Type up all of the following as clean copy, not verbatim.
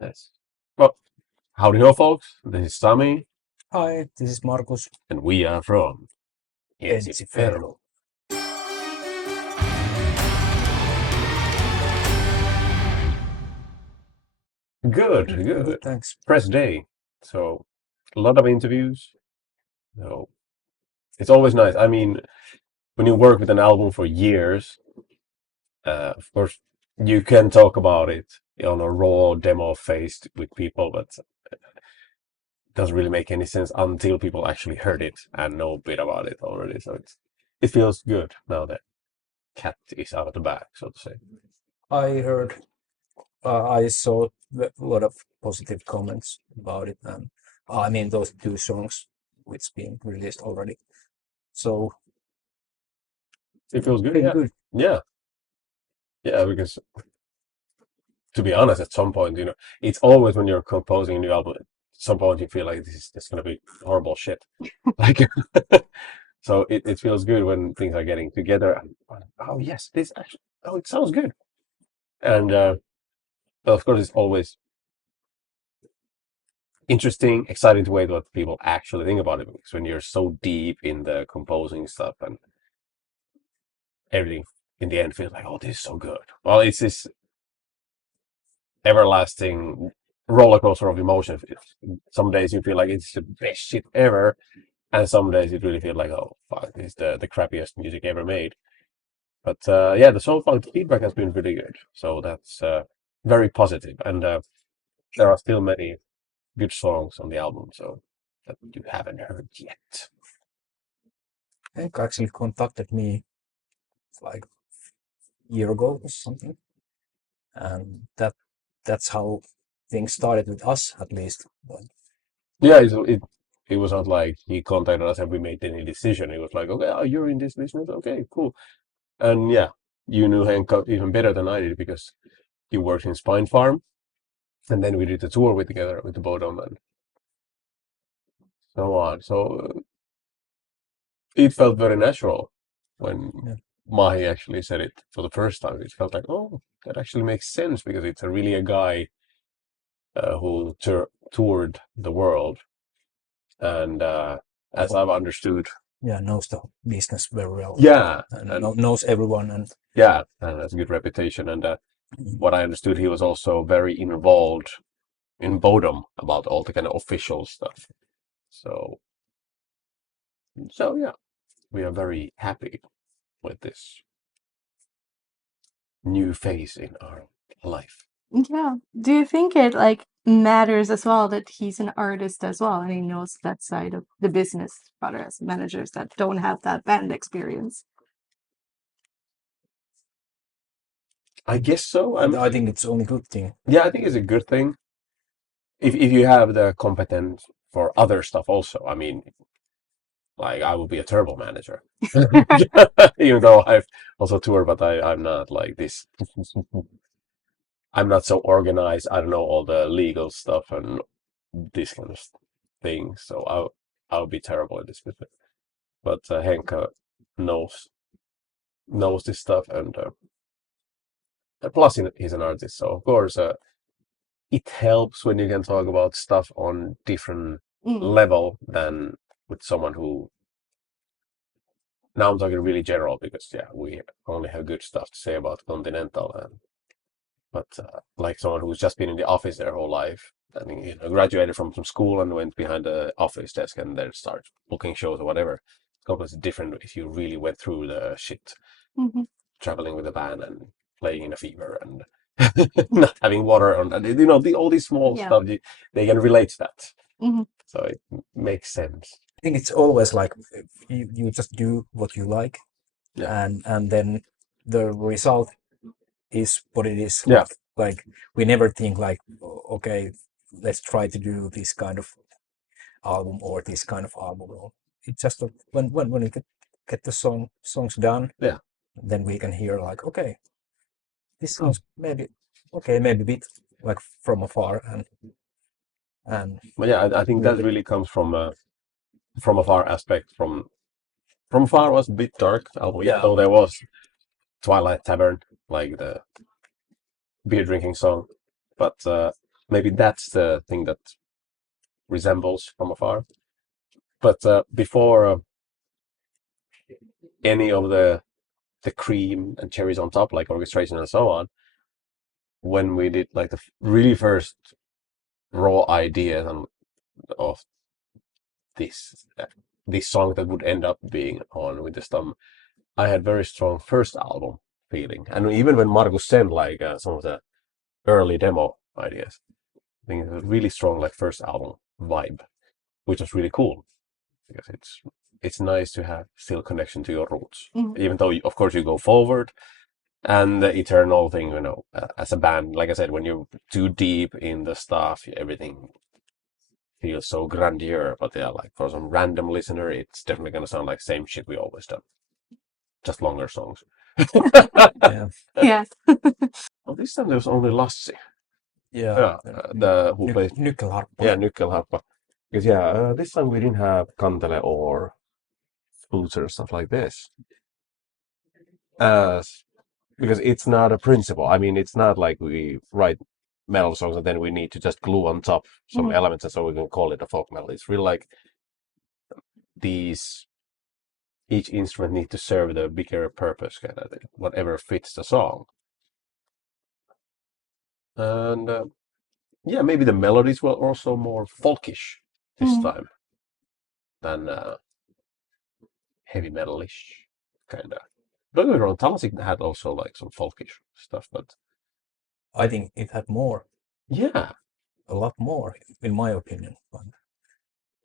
Yes. Well, howdy ho, folks. This is Sami, Hi, this is Markus and we are from ENSIFERUM. ENSIFERUM. Good, Good, good. thanks. Press day. So, a lot of interviews. So, it's always nice. I mean, when you work with an album for years, of course, you can talk about it on a raw demo phase with people, but it doesn't really make any sense until people actually heard it and know a bit about it already. So, it feels good now that cat is out of the bag, so to say. I saw a lot of positive comments about it, and I mean those two songs which been released already. So It feels good, pretty yeah. good. Yeah. Yeah, because to be honest, at some point, it's always when you're composing a new album, at some point you feel like this is going to be horrible shit. Like, so it feels good when things are getting together. And, oh, yes, this actually, oh, it sounds good. And of course, it's always interesting, exciting to wait what people actually think about it. Because when you're so deep in the composing stuff and everything in the end feels like, oh, this is so good. Well, it's this everlasting roller coaster of emotion. Some days you feel like it's the best shit ever, and some days it really feels like, oh fuck, this is the crappiest music ever made. But yeah, the so far the feedback has been really good, so that's very positive. And there are still many good songs on the album, so that you haven't heard yet. Hank actually contacted me like a year ago or something, and that's how things started with us at least. But Yeah, it was not like he contacted us and we made any decision. It was like, okay, oh, you're in this business, okay, cool. And yeah, you knew Hank even better than I did because he worked in Spine Farm, and then we did the tour with together with the Bodom and so on. So it felt very natural when yeah, Mahi actually said it for the first time. It felt like, oh, that actually makes sense because it's really a guy who toured the world, and as I've understood, yeah, knows the business very well yeah, and and knows everyone and yeah, and has a good reputation. And what I understood, he was also very involved in Bodom about all the kind of official stuff. So, so yeah, we are very happy with this new phase in our life. Yeah. Do you think it matters as well that he's an artist as well and he knows that side of the business rather as managers that don't have that band experience? I guess so. I mean, I think it's only good thing. yeah, I think it's a good thing if you have the competence for other stuff also. I mean, like I would be a terrible manager, even though I've also toured, but I'm not like this. I'm not so organized. I don't know all the legal stuff and this kind of things. So I'll be terrible at this business. But Henka knows this stuff, and plus he's an artist, so of course it helps when you can talk about stuff on different level than with someone who. Now I'm talking really general because yeah, we only have good stuff to say about Continental, but like someone who's just been in the office their whole life and graduated from some school and went behind the office desk and then start booking shows or whatever. It's completely different if you really went through the shit, traveling with a band and playing in a fever and not having water on, and all these small stuff they can relate to that. So it makes sense. I think it's always like you just do what you like, Yeah. and then the result is what it is. Yeah. Like we never think like, okay, let's try to do this kind of album or this kind of album. It's just when we get the songs done, Yeah. then we can hear like, okay, this sounds maybe a bit like from afar and But yeah, I think that really comes from afar aspect. From afar was a bit dark album. Yeah, though there was Twilight Tavern, like the beer drinking song, but maybe that's the thing that resembles from afar. But before any of the cream and cherries on top, like orchestration and so on, when we did like the really first raw idea of this this song that would end up being on with the stum, I had very strong first album feeling. And even when Markus sent like some of the early demo ideas, I think it was really strong like first album vibe, which was really cool because it's nice to have still connection to your roots, even though of course you go forward. And the eternal thing, as a band, like I said, when you're too deep in the stuff, everything feels so grandeur. But yeah, like for some random listener, it's definitely gonna sound like same shit we always done, just longer songs. Yeah. Yeah. Well, this time there was only Lassi. Yeah. The who plays Nyckelharppa. yeah Nyckelharppa. Because this time we didn't have kantele or flutes or stuff like this. Because it's not a principle. I mean, it's not like we write metal songs and then we need to just glue on top some elements and so we can call it a folk metal. It's really like each instrument needs to serve the bigger purpose, kind of thing, whatever fits the song. And yeah, maybe the melodies were also more folkish this time than heavy metalish, kind of. Don't get me wrong, Talasik had also like some folkish stuff, but I think it had more, yeah, a lot more, in my opinion. But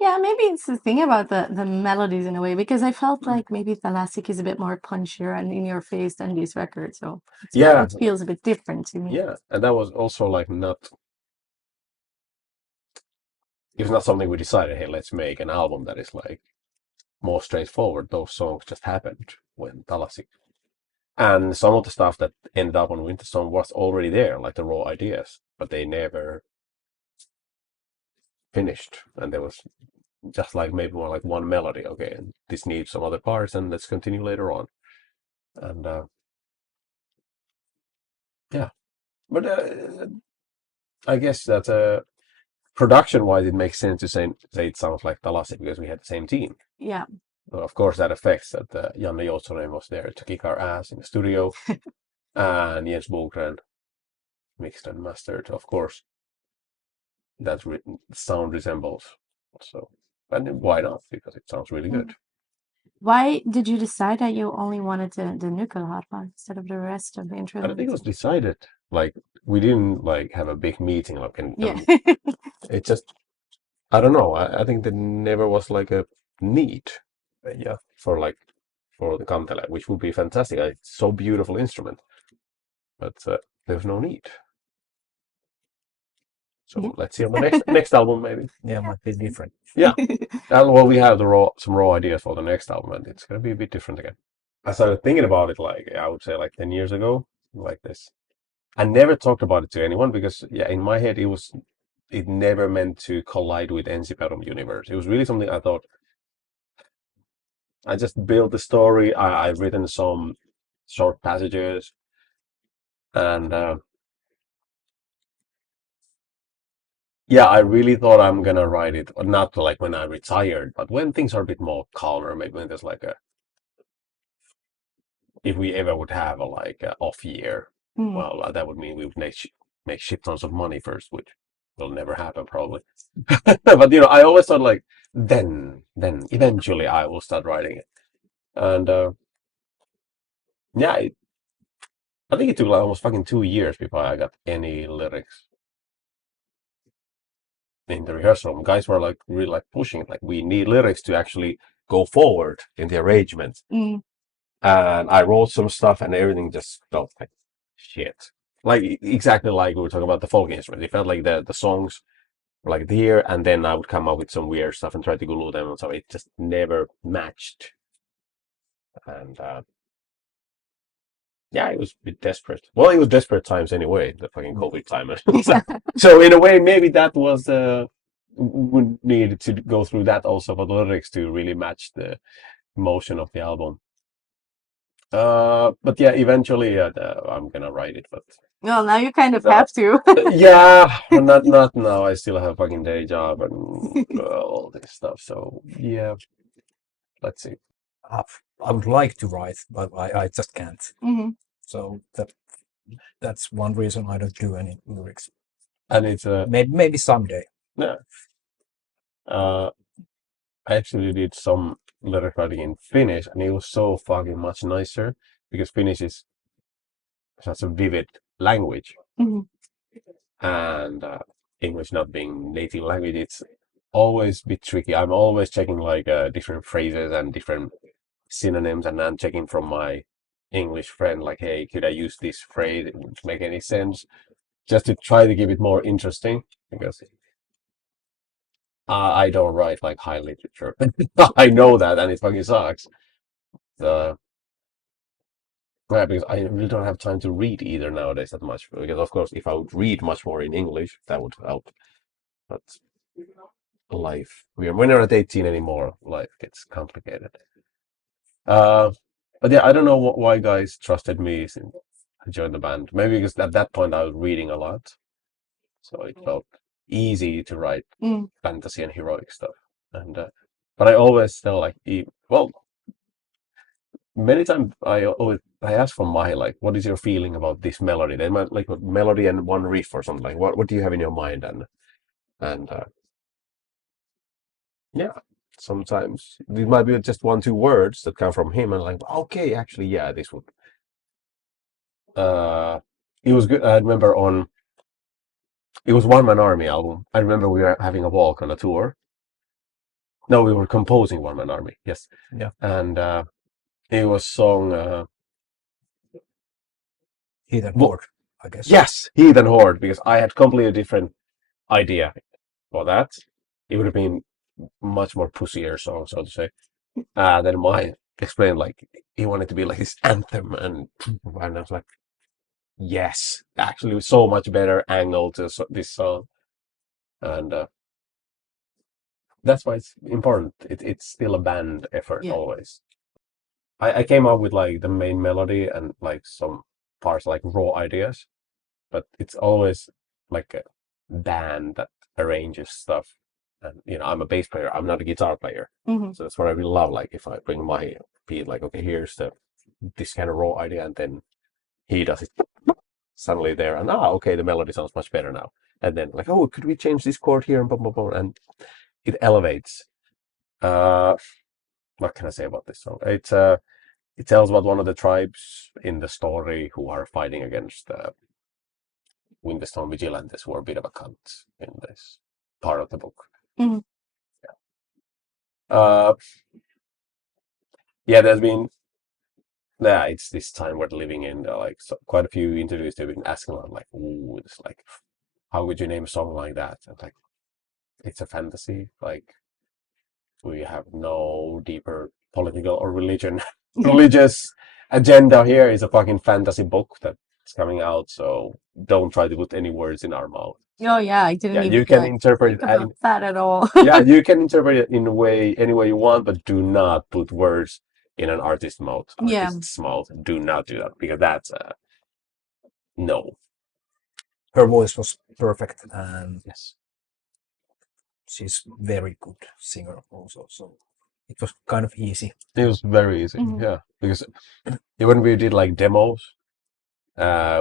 Yeah, maybe it's the thing about the melodies in a way, because I felt like maybe Thalasik is a bit more punchier and in your face than these records. So yeah, it feels a bit different to me. yeah, and that was also like it was not something we decided, hey, let's make an album that is like more straightforward. Those songs just happened when Talasik. And some of the stuff that ended up on Winterstone was already there, like the raw ideas, but they never finished. And there was just like maybe more like one melody. Okay, and this needs some other parts, and let's continue later on. And yeah, but I guess that production-wise, it makes sense to say it sounds like Talasik because we had the same team. Yeah. Well, of course, that affects that Janne Joutsonen was there to kick our ass in the studio, and Jens Bogren mixed and mastered. Of course, that sound resembles. So, and why not? Because it sounds really good. Why did you decide that you only wanted the Nyckelharppa instead of the rest of the I don't instruments? think it was decided. Like we didn't like have a big meeting. Like, Yeah. it just I don't know. I think there never was like a need yeah, for the kantele, which would be fantastic. It's so beautiful instrument, but there's no need. So let's see on the next album maybe. yeah, might be different. Yeah. Well, we have some raw ideas for the next album, and it's gonna be a bit different again. I started thinking about it like I would say like 10 years ago, like this. I never talked about it to anyone because in my head it never meant to collide with ENSIFERUM universe. It was really something I thought. I just built the story. I've written some short passages, and I really thought I'm gonna write it, not like when I retired, but when things are a bit more calmer, maybe when there's like if we ever would have a off year, well, that would mean we would make shit tons of money first, which will never happen probably. But I always thought like then eventually I will start writing it, and I think it took like almost fucking 2 years before I got any lyrics in the rehearsal room. Guys were like really like pushing it, like we need lyrics to actually go forward in the arrangement. And I wrote some stuff and everything just felt like shit. Like exactly like we were talking about the folk instruments. It felt like the songs were like there, and then I would come up with some weird stuff and try to glue them, and so it just never matched. And it was a bit desperate. Well, it was desperate times anyway, the fucking COVID time. So in a way, maybe that was we needed to go through that also for the lyrics to really match the motion of the album. But eventually I'm gonna write it, but Well, now you kind of No. have to. Yeah, well, not now. I still have a fucking day job and all this stuff. So yeah, let's see. I would like to write, but I just can't. Hmm. So that's one reason I don't do any lyrics. And it's Maybe someday. yeah. I actually did some lyric writing in Finnish, and it was so fucking much nicer because Finnish is such a vivid language, Hmm. and English not being native language, it's always a bit tricky. I'm always checking like different phrases and different synonyms, and I'm checking from my English friend, like, hey, could I use this phrase? It would make any sense, just to try to keep it more interesting because I don't write like high literature. I know that, and it fucking sucks. Uh, yeah, because I really don't have time to read either nowadays that much. Because of course, if I would read much more in English, that would help. But life, we're not at 18 anymore. Life gets complicated. Uh, but yeah, I don't know why guys trusted me since I joined the band. Maybe because at that point I was reading a lot, so it felt easy to write Mm. fantasy and heroic stuff. And but I always felt like, well, many times I ask for my like, what is your feeling about this melody? Then like a melody and one riff or something like. What do you have in your mind? And yeah, sometimes it might be just one two words that come from him, and like, okay, actually, yeah, this would. It was good. I remember it was One Man Army album. I remember we were having a walk on a tour. No, we were composing One Man Army. Yes. Yeah. And it was song. Hidden Well, Horde, I guess. yes, Heathen Horde, because I had completely different idea for that. It would have been much more pussier song, so to say. Then mine explained like he wanted to be like his anthem, and I was like, yes, actually, so much better angle to this song, and that's why it's important. It's still a band effort Yeah. always. I came up with like the main melody and like some parts like raw ideas, but it's always like a band that arranges stuff. And I'm a bass player. I'm not a guitar player, Hmm. so that's what I really love. Like if I bring my beat, like okay, here's this kind of raw idea, and then he does it suddenly there, and okay, the melody sounds much better now. And then like, oh, could we change this chord here and boom, boom, boom, and it elevates. What can I say about this song? It tells about one of the tribes in the story who are fighting against Winterstone Vigilantes, who are a bit of a cunt in this part of the book. Hmm. Yeah, there's been it's this time we're living in. Like quite a few interviews they've been asking about, like, ooh, it's like, how would you name a song like that? And like, it's a fantasy. Like, we have no deeper political or religious agenda here. It's a fucking fantasy book that's coming out. So don't try to put any words in our mouth. Oh yeah, I Yeah, didn't you even can like interpret think it. about that at all. Yeah, you can interpret it in any way you want, but do not put words in an artist's mouth. Yeah. Artist's mouth. Do not do that because that's no. Her voice was perfect, and Yes. she's very good singer also. So it was kind of easy. It was very easy. Mhm. Yeah, because when we did like demos,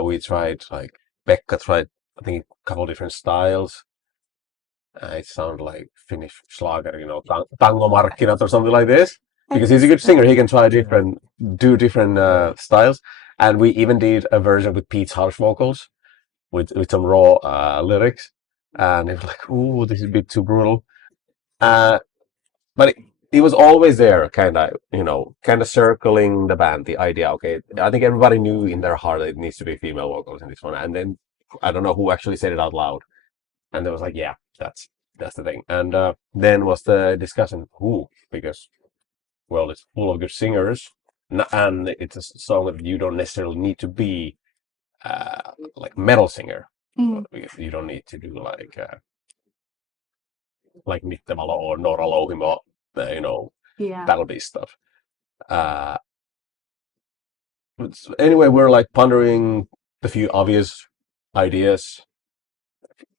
we tried like Pekka tried I think a couple different styles. It sounded like Finnish Schlager, Tango Markkinat or something like this. Because he's a good singer, he can try do different styles. And we even did a version with Pete's harsh vocals, with some raw lyrics, and it was like, ooh, this is a bit too brutal. But it was always there, kind of circling the band. The idea, okay, I think everybody knew in their heart that it needs to be female vocals in this one, and then I don't know who actually said it out loud, and it was like, yeah, that's the thing. And then was the discussion, who, because well, it's full of good singers, and it's a song that you don't necessarily need to be like metal singer. Mhm. You don't need to do like Nittevalo or Nora Louhimo, Yeah. Battle Beast stuff. Anyway, we're like pondering the few obvious ideas,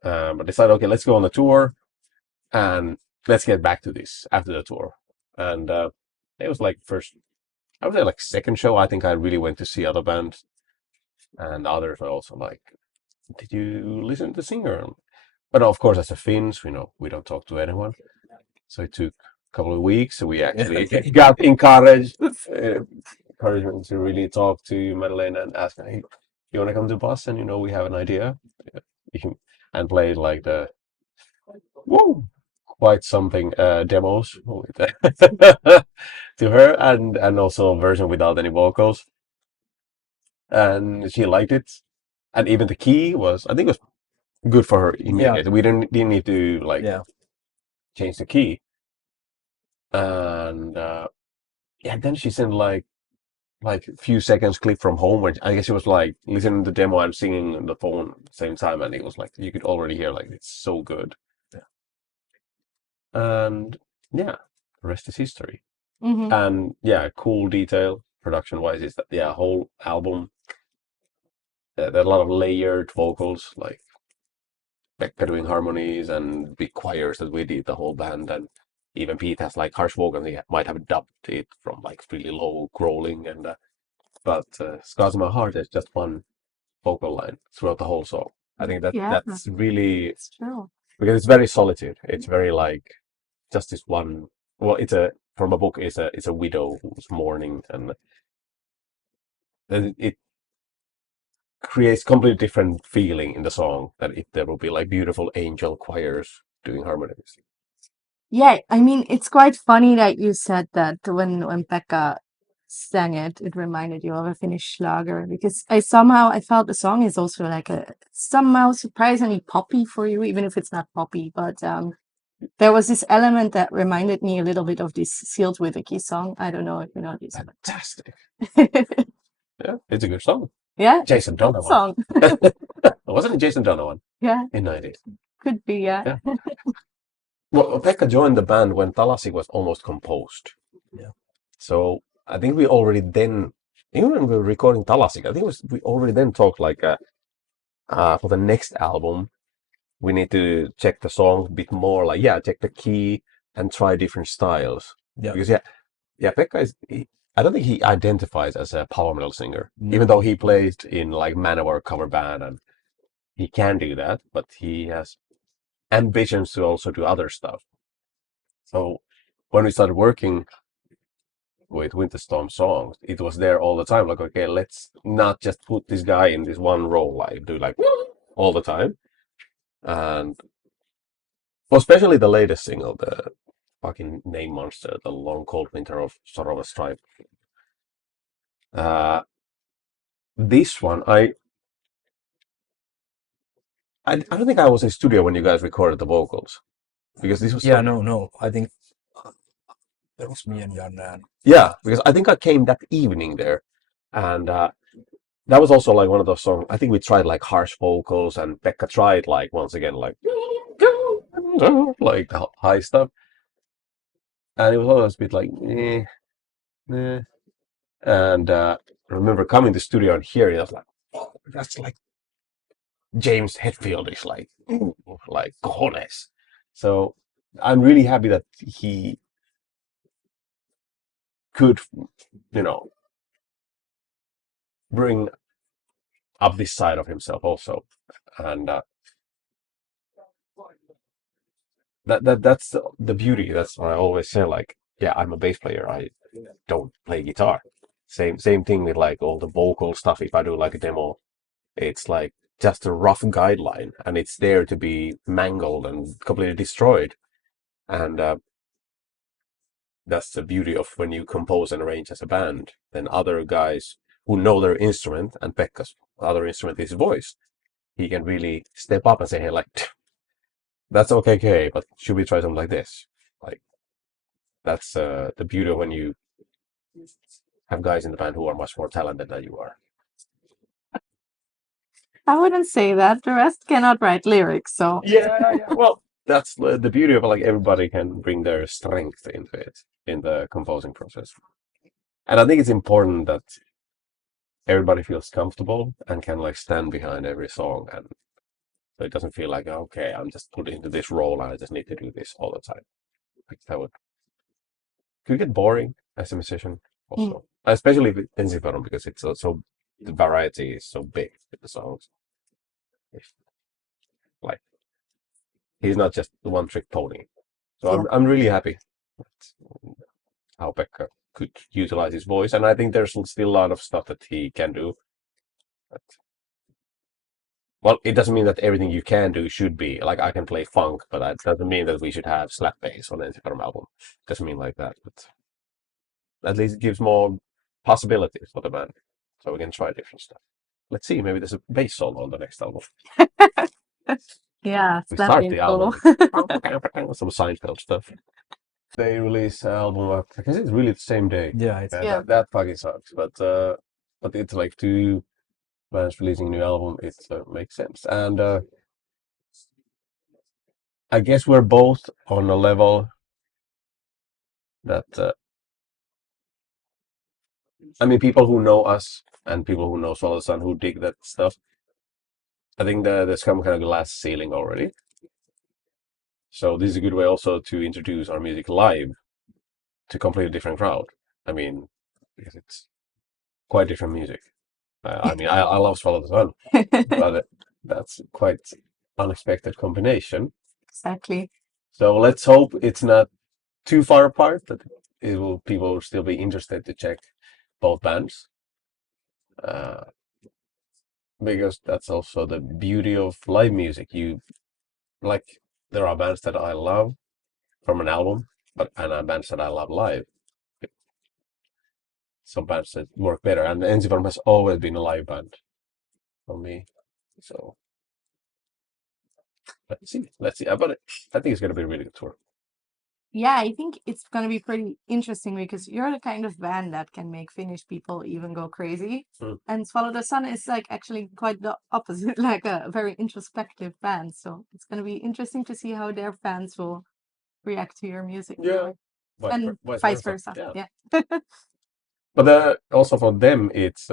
but decided, okay, let's go on the tour and let's get back to this after the tour. And it was like I would say like second show. I think I really went to see other bands, and others were also like, "Did you listen to the singer?" But of course, as a Finns, we don't talk to anyone. So it took a couple of weeks. So we actually got encouraged encouragement to really talk to Madeleine and ask, "Hey, you want to come to Boston? We have an idea." And played like the quite something demos to her, and also a version without any vocals, and she liked it. And even the key I think it was good for her immediately. We didn't need to like change the key. And then she sent like a few seconds clip from home, when I guess she was like listening to the demo and singing on the phone at the same time, and it was like you could already hear like it's so good. And the rest is history. And cool detail production wise is that whole album, there are a lot of layered vocals, like Pekka doing harmonies and big choirs that we did, the whole band. And even Pete has like harsh vocals. He might have dubbed it from like really low growling, and but Scars in My Heart is just one vocal line throughout the whole song. I think that's really, it's true, because it's very solitude. It's very like just this one. Well, it's from a book. It's a widow who's mourning, and it creates completely different feeling in the song than if there will be like beautiful angel choirs doing harmonies. Yeah, I mean, it's quite funny that you said that when Pekka sang it, it reminded you of a Finnish Schlager, because I felt the song is also like a somehow surprisingly poppy for you, even if it's not poppy. But there was this element that reminded me a little bit of this Sealed with a Kiss song. I don't know if you know this. Fantastic. Yeah, it's a good song. Yeah, Jason Donovan song. Wasn't it Jason Donovan? Yeah, in '90s. Could be. Yeah. Well, Pekka joined the band when Talassi was almost composed. Yeah. So I think we already then, even when we were recording Talassi, I think we already then talked like for the next album, we need to check the song a bit more, like check the key and try different styles. Yeah. Because Pekka I don't think he identifies as a power metal singer, even though he played in like Manowar cover band, and he can do that, but he has ambitions to also do other stuff. So when we started working with Winterstorm songs, it was there all the time. Like, okay, let's not just put this guy in this one role, like do like all the time. And well, especially the latest single, the fucking Name Monster, the Long Cold Winter of Sorrow of Stripe. This one, I don't think I was in studio when you guys recorded the vocals, because this was no. I think that was me and Jan. Because I think I came that evening there, and that was also like one of those songs. I think we tried like harsh vocals, and Pekka tried like once again like the high stuff, and it was always a bit like and I remember coming to the studio and hearing it, I was like, oh, that's like James Hetfield is like cojones. So I'm really happy that he could bring up this side of himself also, and that's the beauty. That's what I always say. Like, I'm a bass player. I don't play guitar. Same thing with like all the vocal stuff. If I do like a demo, it's like just a rough guideline, and it's there to be mangled and completely destroyed. And that's the beauty of when you compose and arrange as a band. Then other guys who know their instrument, and Pekka's other instrument is his voice, he can really step up and say, hey, like, that's okay, but should we try something like this? Like, that's the beauty of when you have guys in the band who are much more talented than you are. I wouldn't say that. The rest cannot write lyrics, so Yeah. Well, that's the beauty of like everybody can bring their strength into it in the composing process. And I think it's important that everybody feels comfortable and can like stand behind every song, and so it doesn't feel like, okay, I'm just put into this role and I just need to do this all the time. Like that could get boring as a musician also, especially with ENSIFERUM, because it's so the variety is so big with the songs. Like he's not just the one trick pony. So Yeah. I'm really happy how Pekka could utilize his voice, and I think there's still a lot of stuff that he can do. But, well, it doesn't mean that everything you can do should be like I can play funk, but that doesn't mean that we should have slap bass on an ENSIFERUM album. Doesn't mean like that, but at least it gives more possibilities for the band, so we can try different stuff. Let's see, maybe there's a bass solo on the next album. Yeah, We slap start bass the solo. album with some Seinfeld stuff. They release an album because it's really the same day. Yeah, it's Yeah. That fucking sucks. But it's like two bands releasing a new album. It makes sense, and I guess we're both on a level that I mean, people who know us and people who know Swallow the Sun who dig that stuff. I think there's come kind of glass ceiling already. So this is a good way also to introduce our music live to completely different crowd. I mean, because it's quite different music. I mean, I love Swallow the Sun, but that's quite unexpected combination. Exactly. So let's hope it's not too far apart, that people will still be interested to check both bands. Because that's also the beauty of live music. There are bands that I love from an album, and bands that I love live. Some bands that work better, and ENSIFERUM has always been a live band for me. So let's see. But I think it's gonna be a really good tour. Yeah, I think it's gonna be pretty interesting because you're the kind of band that can make Finnish people even go crazy. And Swallow the Sun is like actually quite the opposite, like a very introspective band. So it's gonna be interesting to see how their fans will react to your music. Yeah, And vice versa. Yeah. But also for them, it's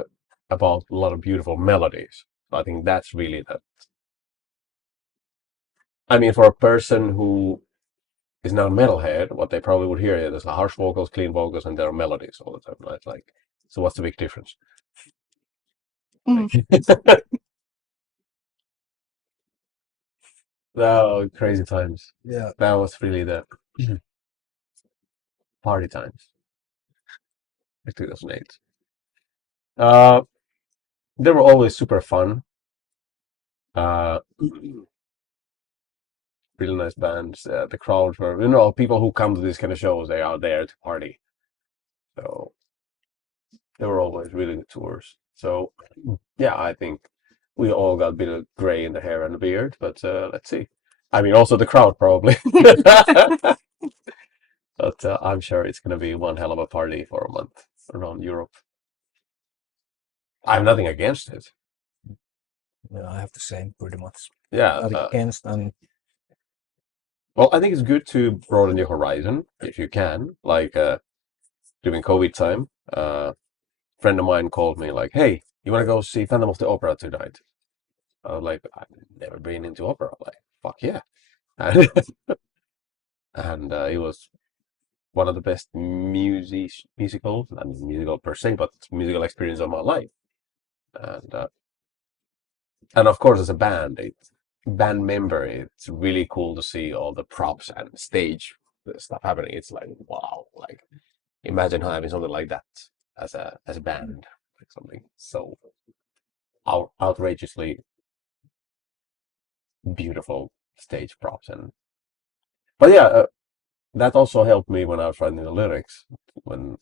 about a lot of beautiful melodies. I think that's really that. I mean, for a person who is not a metalhead, what they probably would hear is harsh vocals, clean vocals, and there are melodies all the time. Right? Like, so what's the big difference? Oh, crazy times. Yeah. That was really the party times. Like 2008. They were always super fun. Really nice bands. The crowds were, people who come to these kind of shows, they are there to party. So they were always really good tours. So yeah, I think we all got a bit of gray in the hair and the beard, but let's see. I mean, also the crowd probably. But I'm sure it's going to be one hell of a party for a month around Europe. I have nothing against it. Yeah, I have the same pretty much. Yeah. Not against, and Well, I think it's good to broaden your horizon if you can. Like during COVID time, a friend of mine called me like, "Hey, you want to go see Phantom of the Opera tonight?" I was like, "I've never been into opera." Like, fuck yeah! And it was one of the best musicals, not musical per se, but musical experience of my life. And of course, as a band member, it's really cool to see all the props and stage stuff happening. It's like, wow, like imagine having something like that as a band, like something so outrageously beautiful stage props. But yeah, that also helped me when I was writing the lyrics, when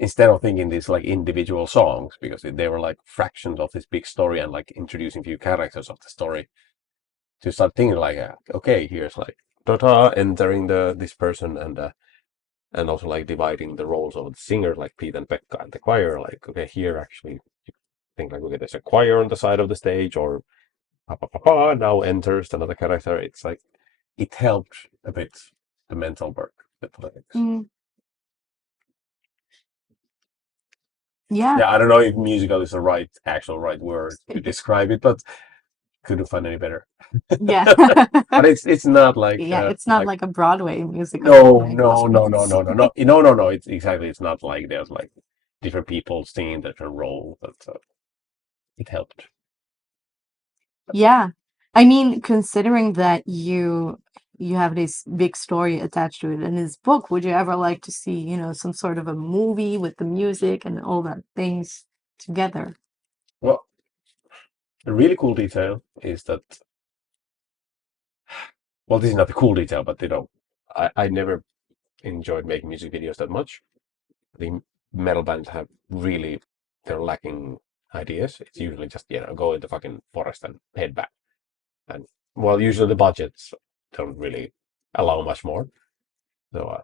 instead of thinking these like individual songs, because they were like fractions of this big story and like introducing few characters of the story, to start thinking like, okay, here's like Dota entering this person, and also like dividing the roles of the singers, like Pete and Pekka, and the choir. Like, okay, here actually you think like, okay, there's a choir on the side of the stage, or now enters another character. It's like it helped a bit the mental work with the lyrics. Yeah. Yeah, I don't know if musical is the actual right word to describe it, but couldn't find any better. Yeah. But it's not like Yeah, it's not like a Broadway musical. no, Like no, no, no, no, no, no, no, no, no. It's exactly. It's not like there's like different people singing different role, but it helped. Yeah. I mean, considering that you have this big story attached to it in this book, would you ever like to see, some sort of a movie with the music and all that things together? Well, a really cool detail is that. Well, this is not a cool detail, but I never enjoyed making music videos that much. The metal bands have really they're lacking ideas. It's usually just go in the fucking forest and head back. And well, usually the budgets don't really allow much more. So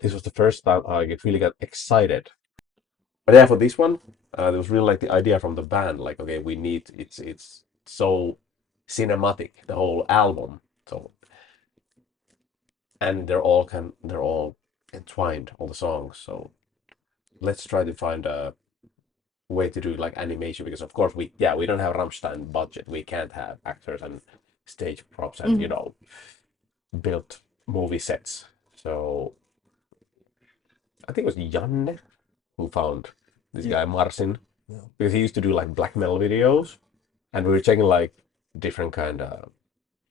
this was the first time I really got excited. But yeah, for this one, there was really like the idea from the band, like okay, we need it's so cinematic, the whole album. So and they're all entwined, all the songs. So let's try to find a way to do like animation because of course we don't have Rammstein budget. We can't have actors and stage props and Mhm. built movie sets. So I think it was Janne who found this guy Marcin Yeah. because he used to do like black metal videos, and we were checking like different kind of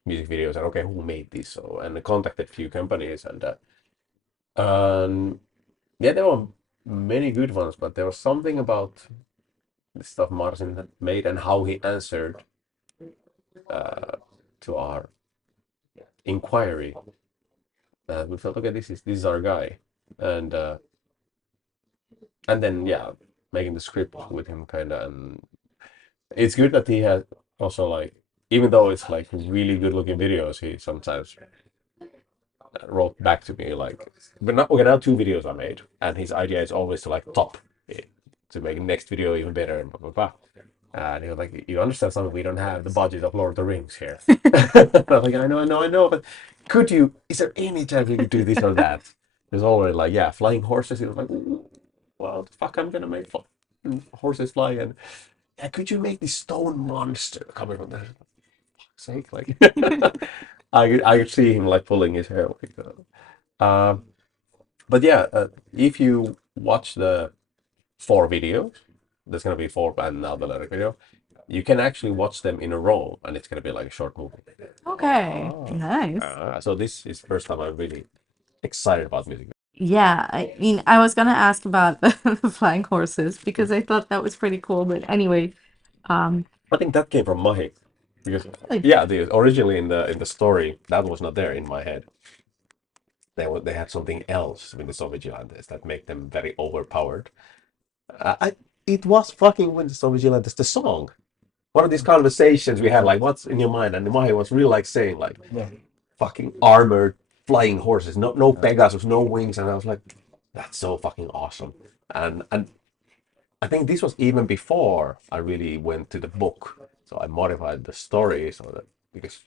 music videos and okay, who made these? So and I contacted a few companies and yeah, there were many good ones, but there was something about the stuff Marcin had made and how he answered to our inquiry. We felt okay, this is our guy, and uh, and then yeah, making the script with him kind of, and it's good that he has also like even though it's like really good looking videos, he sometimes wrote back to me like, but not okay. Now two videos are made, and his idea is always to like top it to make the next video even better and blah blah blah. And he was like, "You understand something? We don't have the budget of Lord of the Rings here." I was like, I know, but could you? Is there any chance we could do this or that? There's already like, yeah, flying horses. He was like, well, the fuck, I'm gonna make horses fly, and yeah, could you make this stone monster coming from there? Sake, like, I could see him like pulling his hair. Like, but yeah, if you watch the four videos, there's gonna be four and now the lyric video. You can actually watch them in a row, and it's gonna be like a short movie. Okay, nice. So this is the first time I'm really excited about music. Yeah, I mean, I was gonna ask about the flying horses because I thought that was pretty cool, but anyway, um, I think that came from Mahi, because really? yeah, originally in the story that was not there in my head. They had something else with the Soviet Gigantes that make them very overpowered. It was fucking with the Soviet Gigantes the song. One of these conversations we had like, what's in your mind? And Mahi was really like saying like, Yeah. fucking armored flying horses, no Pegasus, no wings, and I was like, that's so fucking awesome. And I think this was even before I really went to the book, so I modified the story so that because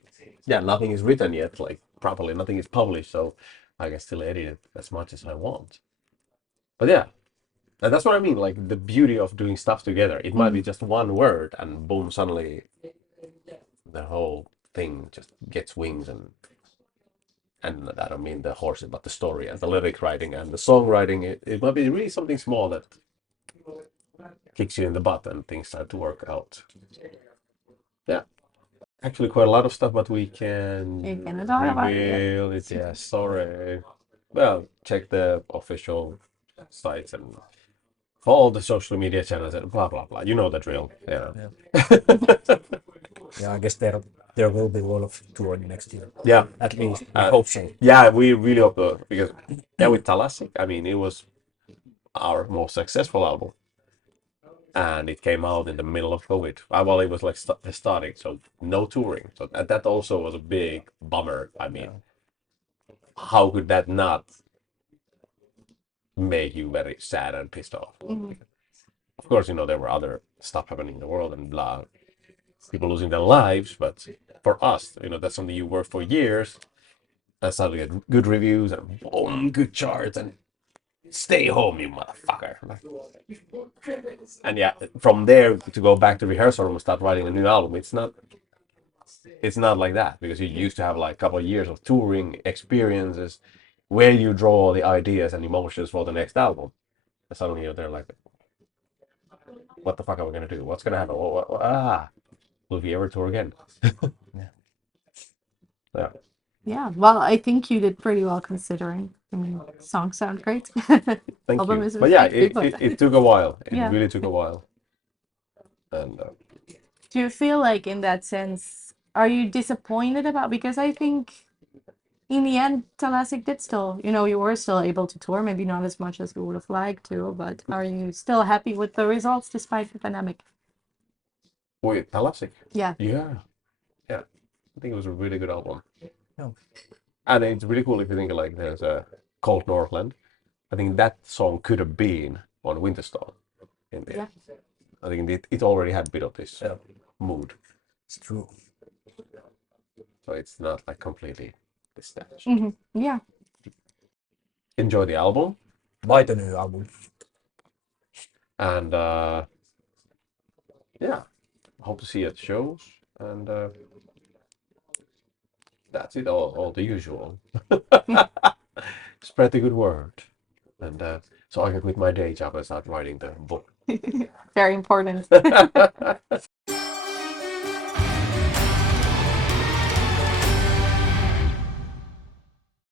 yeah, nothing is written yet, like properly, nothing is published, so I can still edit it as much as I want. But yeah, and that's what I mean, like the beauty of doing stuff together. It might be just one word, and boom, suddenly the whole thing just gets wings and I don't mean the horses, but the story and the lyric writing and the songwriting. It might be really something small that kicks you in the butt and things start to work out. Yeah, actually, quite a lot of stuff, but we You can can talk about it yet. reveal it. Yeah, sorry. Well, check the official sites and for all the social media channels and blah blah blah. You know the drill. Yeah. Yeah. Yeah, I guess there will be a lot of touring next year. Yeah. At least we hope so. Yeah, we really hope because yeah, with Talasik, I mean, it was our most successful album, and it came out in the middle of COVID. Well, it was like starting, so no touring. So that also was a big bummer. I mean, how could that not make you very sad and pissed off? Mhm. Of course, there were other stuff happening in the world and blah, people losing their lives. But for us, that's something you work for years and suddenly get good reviews and boom, good charts and stay home, you motherfucker. And yeah, from there to go back to rehearsal room and start writing a new album, it's not like that, because you used to have like a couple of years of touring experiences where you draw all the ideas and emotions for the next album. And suddenly you're there like, what the fuck are we gonna do? What's gonna happen? Will we ever tour again? Yeah. Yeah. Yeah, well, I think you did pretty well considering. I mean, songs sound great. Thank Album you. is But yeah, respected, it took a while. It Yeah. really took a while. And Do you feel like in that sense, are you disappointed about, because I think in the end, Telasic did still, you were still able to tour, maybe not as much as we would have liked to, but are you still happy with the results despite the pandemic? wait, Telasic? Yeah. Yeah. Yeah. I think it was a really good album. Yeah. And it's really cool if you think like there's a Cold Northland. I think that song could have been on Winterstorm in there. Yeah. I think it already had a bit of this Yeah. mood. It's true. So it's not like completely detached. Yeah. Enjoy the album. Buy the new album. And yeah, hope to see you at shows. And that's it, all the usual. Spread the good word. And so I can quit my day job and start writing the book. Very important.